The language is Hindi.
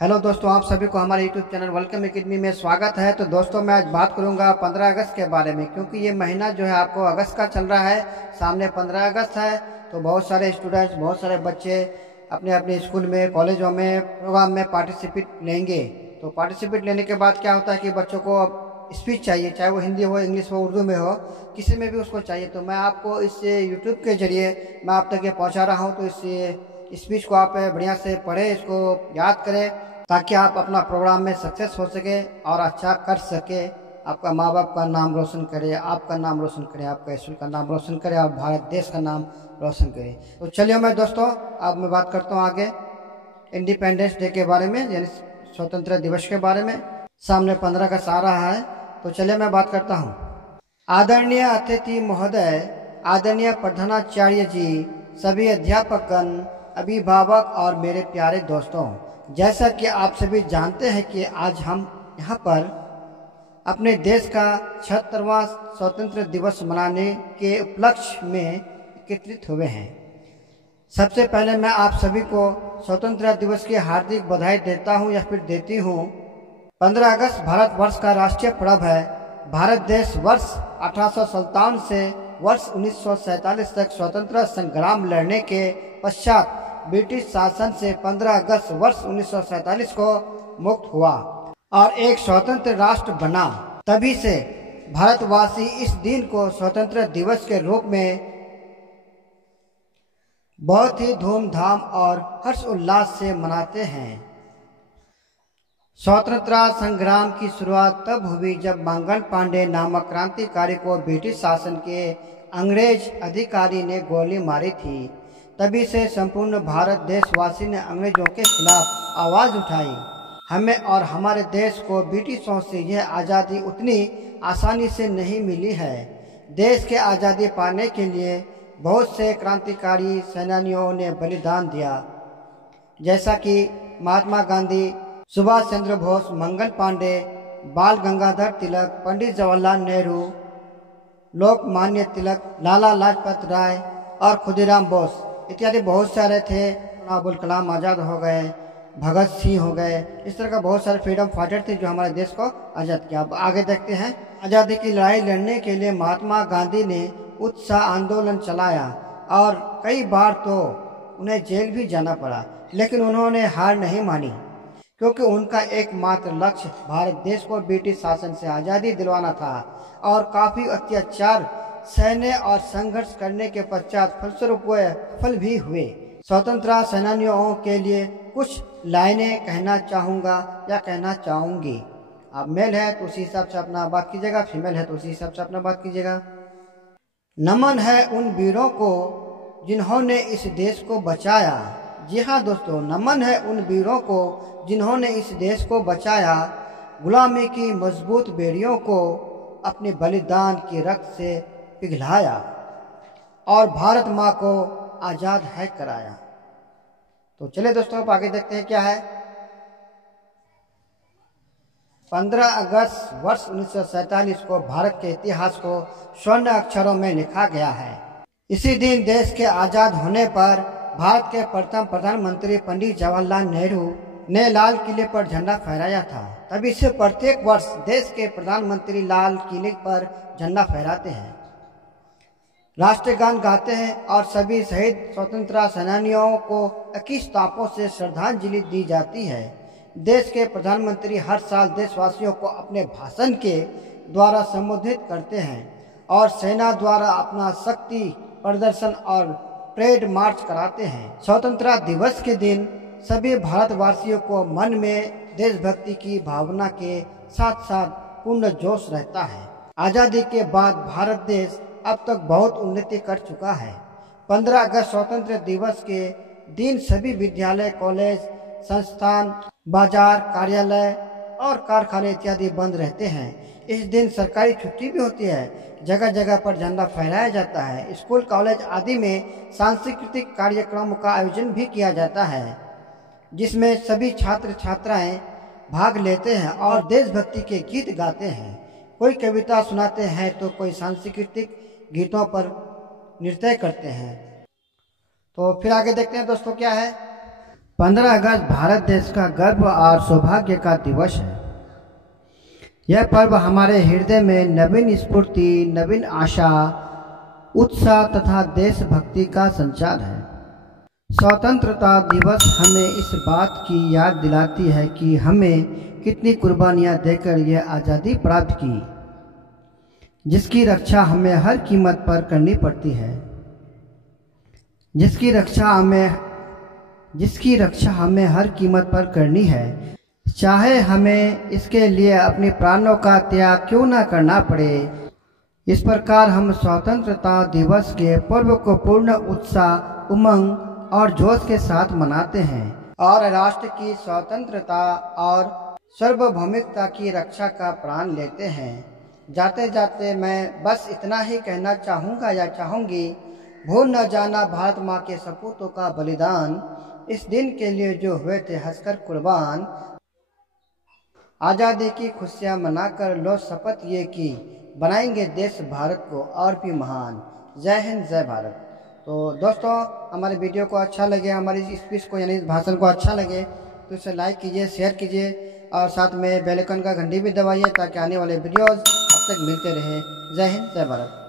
हेलो दोस्तों, आप सभी को हमारे यूट्यूब चैनल वेलकम एकेडमी में स्वागत है। तो दोस्तों, मैं आज बात करूंगा 15 अगस्त के बारे में, क्योंकि ये महीना जो है आपको अगस्त का चल रहा है। सामने 15 अगस्त है, तो बहुत सारे स्टूडेंट्स, बहुत सारे बच्चे अपने अपने स्कूल में, कॉलेजों में प्रोग्राम में पार्टिसिपेट लेंगे। तो पार्टिसिपेट लेने के बाद क्या होता है कि बच्चों को स्पीच चाहिए, चाहे वो हिंदी हो, इंग्लिश हो, उर्दू में हो, किसी में भी उसको चाहिए। तो मैं आपको इस यूट्यूब के जरिए मैं आप तक ये पहुँचा रहा हूँ। तो इस स्पीच को आप बढ़िया से पढ़ें, इसको याद करें, ताकि आप अपना प्रोग्राम में सक्सेस हो सके और अच्छा कर सके। आपका माँ बाप का नाम रोशन करे, आपका नाम रोशन करे, आपका स्कूल का नाम रोशन करे और भारत देश का नाम रोशन करे। तो चलिए मैं दोस्तों, अब मैं बात करता हूँ आगे इंडिपेंडेंस डे के बारे में, यानी स्वतंत्रता दिवस के बारे में। सामने 15 अगस्त आ रहा है, तो चलिए मैं बात करता हूँ। आदरणीय अतिथि महोदय, आदरणीय प्रधानाचार्य जी, सभी अध्यापकगण, अभिभावक और मेरे प्यारे दोस्तों, जैसा कि आप सभी जानते हैं कि आज हम यहाँ पर अपने देश का 76वां स्वतंत्र दिवस मनाने के उपलक्ष्य में एकत्रित हुए हैं। सबसे पहले मैं आप सभी को स्वतंत्रता दिवस की हार्दिक बधाई देता हूँ या फिर देती हूँ। 15 अगस्त भारतवर्ष का राष्ट्रीय पर्व है। भारत देश वर्ष 1857 से वर्ष 1947 तक स्वतंत्रता संग्राम लड़ने के पश्चात ब्रिटिश शासन से 15 अगस्त वर्ष 1947 को मुक्त हुआ और एक स्वतंत्र राष्ट्र बना। तभी से भारतवासी इस दिन को स्वतंत्रता दिवस के रूप में बहुत ही धूमधाम और हर्ष उल्लास से मनाते हैं। स्वतंत्रता संग्राम की शुरुआत तब हुई जब मंगल पांडे नामक क्रांतिकारी को ब्रिटिश शासन के अंग्रेज अधिकारी ने गोली मारी थी। तभी से संपूर्ण भारत देशवासी ने अंग्रेजों के खिलाफ आवाज उठाई। हमें और हमारे देश को ब्रिटिशों से यह आज़ादी उतनी आसानी से नहीं मिली है। देश के आज़ादी पाने के लिए बहुत से क्रांतिकारी सेनानियों ने बलिदान दिया, जैसा कि महात्मा गांधी, सुभाष चंद्र बोस, मंगल पांडे, बाल गंगाधर तिलक, पंडित जवाहरलाल नेहरू, लोकमान्य तिलक, लाला लाजपत राय और खुदीराम बोस इत्यादि बहुत सारे थे। अब्दुल कलाम आज़ाद हो गए, भगत सिंह हो गए, इस तरह का बहुत सारे फ्रीडम फाइटर थे जो हमारे देश को आज़ाद किया। अब आगे देखते हैं। आज़ादी की लड़ाई लड़ने के लिए महात्मा गांधी ने उत्साह आंदोलन चलाया और कई बार तो उन्हें जेल भी जाना पड़ा, लेकिन उन्होंने हार नहीं मानी, क्योंकि उनका एकमात्र लक्ष्य भारत देश को ब्रिटिश शासन से आज़ादी दिलवाना था। और काफ़ी अत्याचार सहने और संघर्ष करने के पश्चात फलस्वरूप वे सफल भी हुए। स्वतंत्रता सेनानियों के लिए कुछ लाइनें कहना चाहूँगा या कहना चाहूँगी। आप मेल है तो उसी हिसाब से अपना बात कीजिएगा, फीमेल है तो उसी हिसाब से अपना बात कीजिएगा। नमन है उन वीरों को जिन्होंने इस देश को बचाया। जी हाँ दोस्तों, नमन है उन वीरों को जिन्होंने इस देश को बचाया, गुलामी की मजबूत बेड़ियों को अपने बलिदान के रक्त से पिघलाया और भारत माँ को आज़ाद है कराया। तो चलिए दोस्तों, अब आगे देखते हैं क्या है। 15 अगस्त वर्ष 1947 को भारत के इतिहास को स्वर्ण अक्षरों में लिखा गया है। इसी दिन देश के आज़ाद होने पर भारत के प्रथम प्रधानमंत्री पंडित जवाहरलाल नेहरू ने लाल किले पर झंडा फहराया था। तभी से प्रत्येक वर्ष देश के प्रधानमंत्री लाल किले पर झंडा फहराते हैं, राष्ट्रगान गाते हैं और सभी शहीद स्वतंत्रता सेनानियों को 21 तापों से श्रद्धांजलि दी जाती है। देश के प्रधानमंत्री हर साल देशवासियों को अपने भाषण के द्वारा संबोधित करते हैं और सेना द्वारा अपना शक्ति प्रदर्शन और परेड मार्च कराते हैं। स्वतंत्रता दिवस के दिन सभी भारतवासियों को मन में देशभक्ति की भावना के साथ साथ पूर्ण जोश रहता है। आज़ादी के बाद भारत देश अब तक बहुत उन्नति कर चुका है। 15 अगस्त स्वतंत्र दिवस के दिन सभी विद्यालय, कॉलेज, संस्थान, बाजार, कार्यालय और कारखाने इत्यादि बंद रहते हैं। इस दिन सरकारी छुट्टी भी होती है। जगह जगह पर झंडा फहराया जाता है। स्कूल, कॉलेज आदि में सांस्कृतिक कार्यक्रमों का आयोजन भी किया जाता है, जिसमें सभी छात्र छात्राएं भाग लेते हैं और देशभक्ति के गीत गाते हैं। कोई कविता सुनाते हैं तो कोई सांस्कृतिक गीतों पर नृत्य करते हैं। तो फिर आगे देखते हैं दोस्तों क्या है। 15 अगस्त भारत देश का गर्व और सौभाग्य का दिवस है। यह पर्व हमारे हृदय में नवीन स्फूर्ति, नवीन आशा, उत्साह तथा देशभक्ति का संचार है। स्वतंत्रता दिवस हमें इस बात की याद दिलाती है कि हमें कितनी कुर्बानियां देकर यह आज़ादी प्राप्त की, जिसकी रक्षा हमें हर कीमत पर करनी पड़ती है, जिसकी रक्षा हमें हर कीमत पर करनी है, चाहे हमें इसके लिए अपने प्राणों का त्याग क्यों न करना पड़े। इस प्रकार हम स्वतंत्रता दिवस के पर्व को पूर्ण उत्साह, उमंग और जोश के साथ मनाते हैं और राष्ट्र की स्वतंत्रता और सार्वभौमिकता की रक्षा का प्रण लेते हैं। जाते जाते मैं बस इतना ही कहना चाहूँगा या चाहूँगी, भूल न जाना भारत माँ के सपूतों का बलिदान, इस दिन के लिए जो हुए थे हंसकर कुर्बान। आज़ादी की खुशियाँ मनाकर लो शपथ ये कि बनाएंगे देश भारत को और भी महान। जय हिंद, जय भारत। तो दोस्तों, हमारे वीडियो को अच्छा लगे, हमारी स्पीच को यानी इस भाषण को अच्छा लगे तो इसे लाइक कीजिए, शेयर कीजिए और साथ में बेल आइकन का घंटी भी दबाइए ताकि आने वाले वीडियोज़ अब तक मिलते रहे। जय हिंद, जय भारत।